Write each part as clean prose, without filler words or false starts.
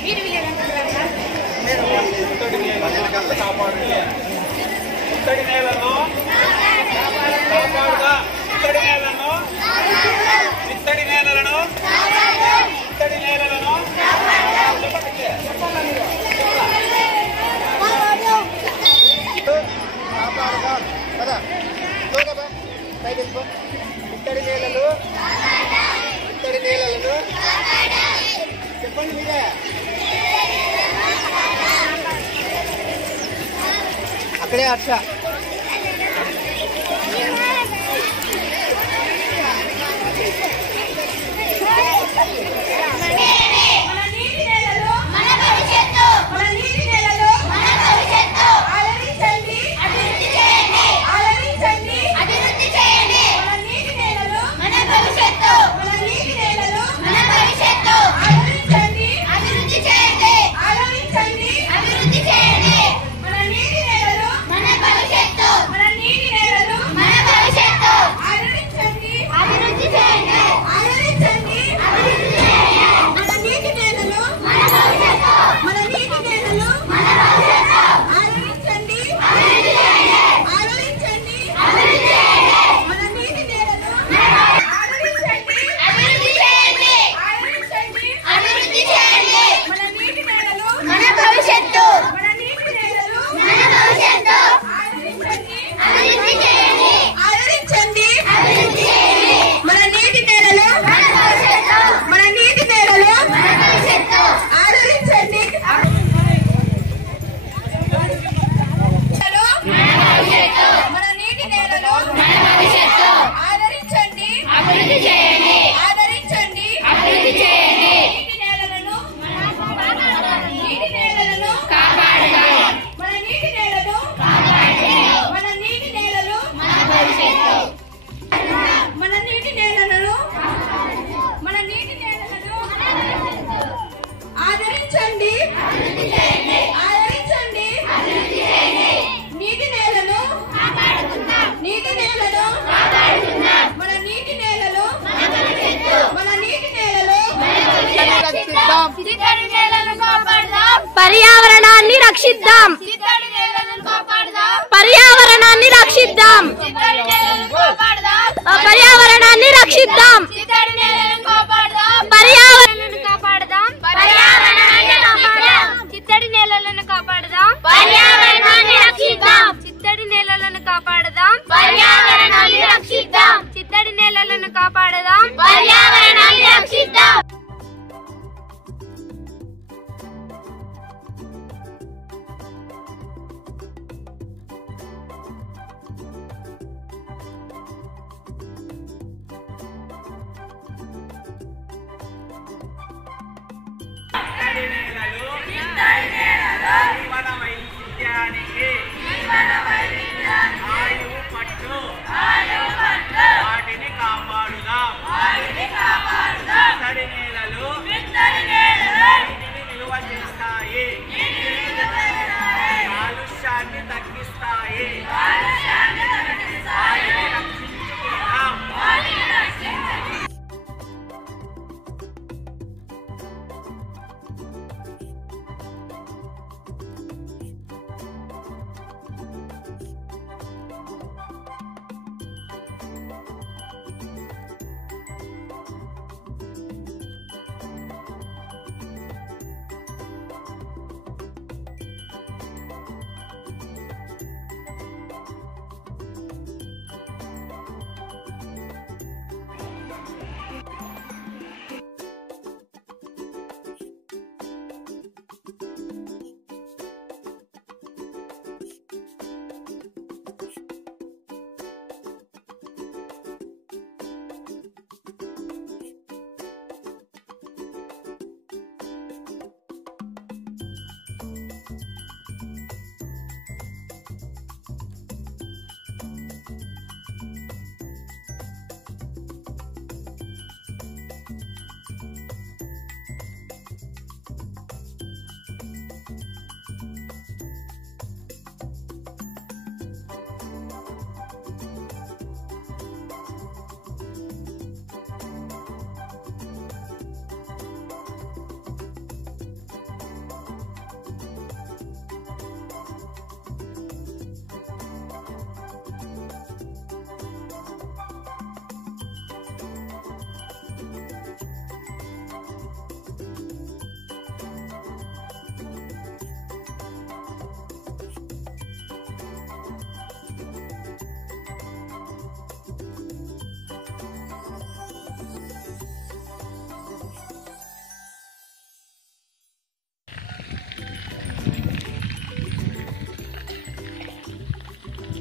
ఇత్తడి నేలను కాపాడుగా, ఇత్తడి నేలను, ఇత్తడి నేలను, ఇత్తడి నేలను కాపాడుగా కదా ఇత్తడి నేలలు, ఇత్తడి నేలలను చెప్పండి మీరే. అక్కడే హర్ష పర్యావరణాన్ని రక్షిద్దాం, పర్యావరణాన్ని రక్షిద్దాం, పర్యావరణాన్ని రక్షిద్దాం, పర్యావరణాన్ని కాపాడదాం, చిత్తడి నేలలను కాపాడదాం, పర్యావరణాన్ని రక్షిద్దాం, చిత్తడి నేలలను కాపాడదాం, పర్యావరణాన్ని రక్షిద్దాం, చిత్తడి నేలలను కాపాడదాం, పర్యావరణాన్ని రక్షిద్దాం. వాటిని కాపాడుదాం, ఇత్తడి నేలలు నిలువ చేస్తాయి, కాలుష్యాన్ని తగ్గిస్తాయి, వాటిని రక్షించుకుందాం.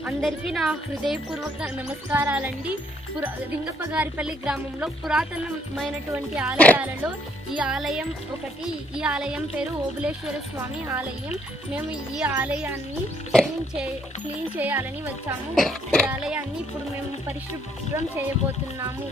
అందరికీ నా హృదయపూర్వక నమస్కారాలండి. రింగప్పగారిపల్లి గ్రామంలో పురాతనమైనటువంటి ఆలయాలలో ఈ ఆలయం ఒకటి. ఈ ఆలయం పేరు ఓబులేశ్వర స్వామి ఆలయం. మేము ఈ ఆలయాన్ని క్లీన్ చేయాలని వచ్చాము. ఈ ఆలయాన్ని ఇప్పుడు మేము పరిశుభ్రం చేయబోతున్నాము.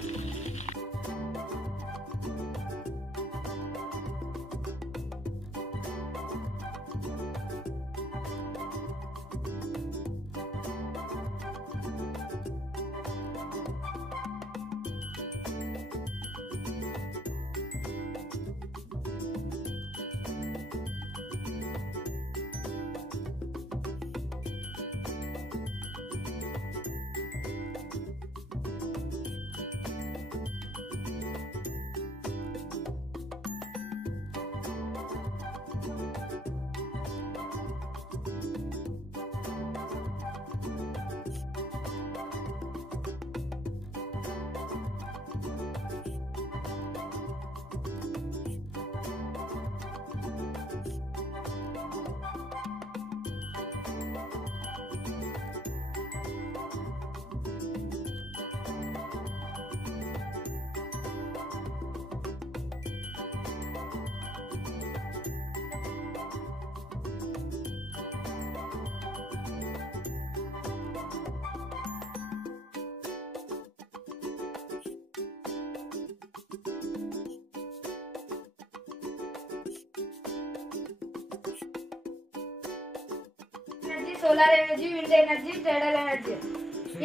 Solar energy, wind energy, tidal energy.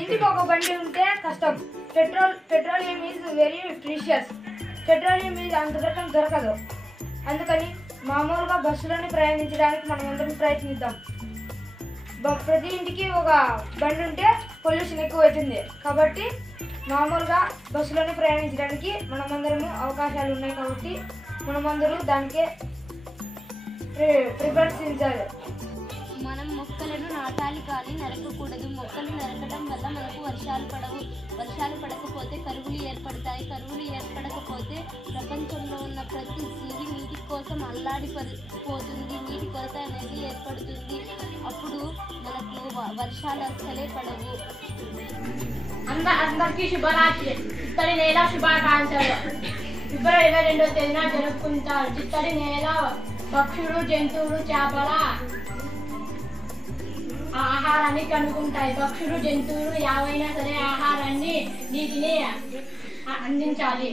ఇంటికి ఒక బండి ఉంటే కష్టం. Petroleum is very precious. Petroleum is అంతకం దొరకదు. అందుకని మామూలుగా బస్సులోనే ప్రయాణించడానికి మనం అందరం ప్రయత్నిద్దాం. ప్రతి ఇంటికి ఒక బండి ఉంటే పొల్యూషన్ ఎక్కువ అవుతుంది. కాబట్టి మామూలుగా బస్సులోనే ప్రయాణించడానికి మనమందరము అవకాశాలు ఉన్నాయి. కాబట్టి మనమందరూ దానికే ప్రిఫరెన్సించాలి. మనం మొక్కలను నాటాలి కానీ నరకకూడదు. మొక్కలు నరకడం వల్ల మనకు వర్షాలు పడవు. వర్షాలు పడకపోతే కరువులు ఏర్పడతాయి. కరువులు ఏర్పడకపోతే ప్రపంచంలో ఉన్న ప్రతి జీవి నీటి కోసం అల్లాడిపోతుంది. నీటి కొరత అనేది ఏర్పడుతుంది. అప్పుడు మనకు వర్షాలు అస్సలే పడవు. అందరికీ శుభరాత్రి. చిత్తడి నేల శుభాకాంక్షలు. ఫిబ్రవరి 22వ తేదీన జరుపుకుంటారు. చిత్తడి నేల పక్షులు, జంతువులు, చేపల ఆహారాన్ని కనుక్కుంటాయి. పక్షులు, జంతువులు ఏవైనా సరే ఆహారాన్ని, నీటిని అందించాలి.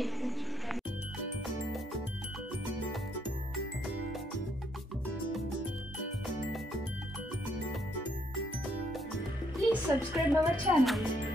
Please subscribe our channel.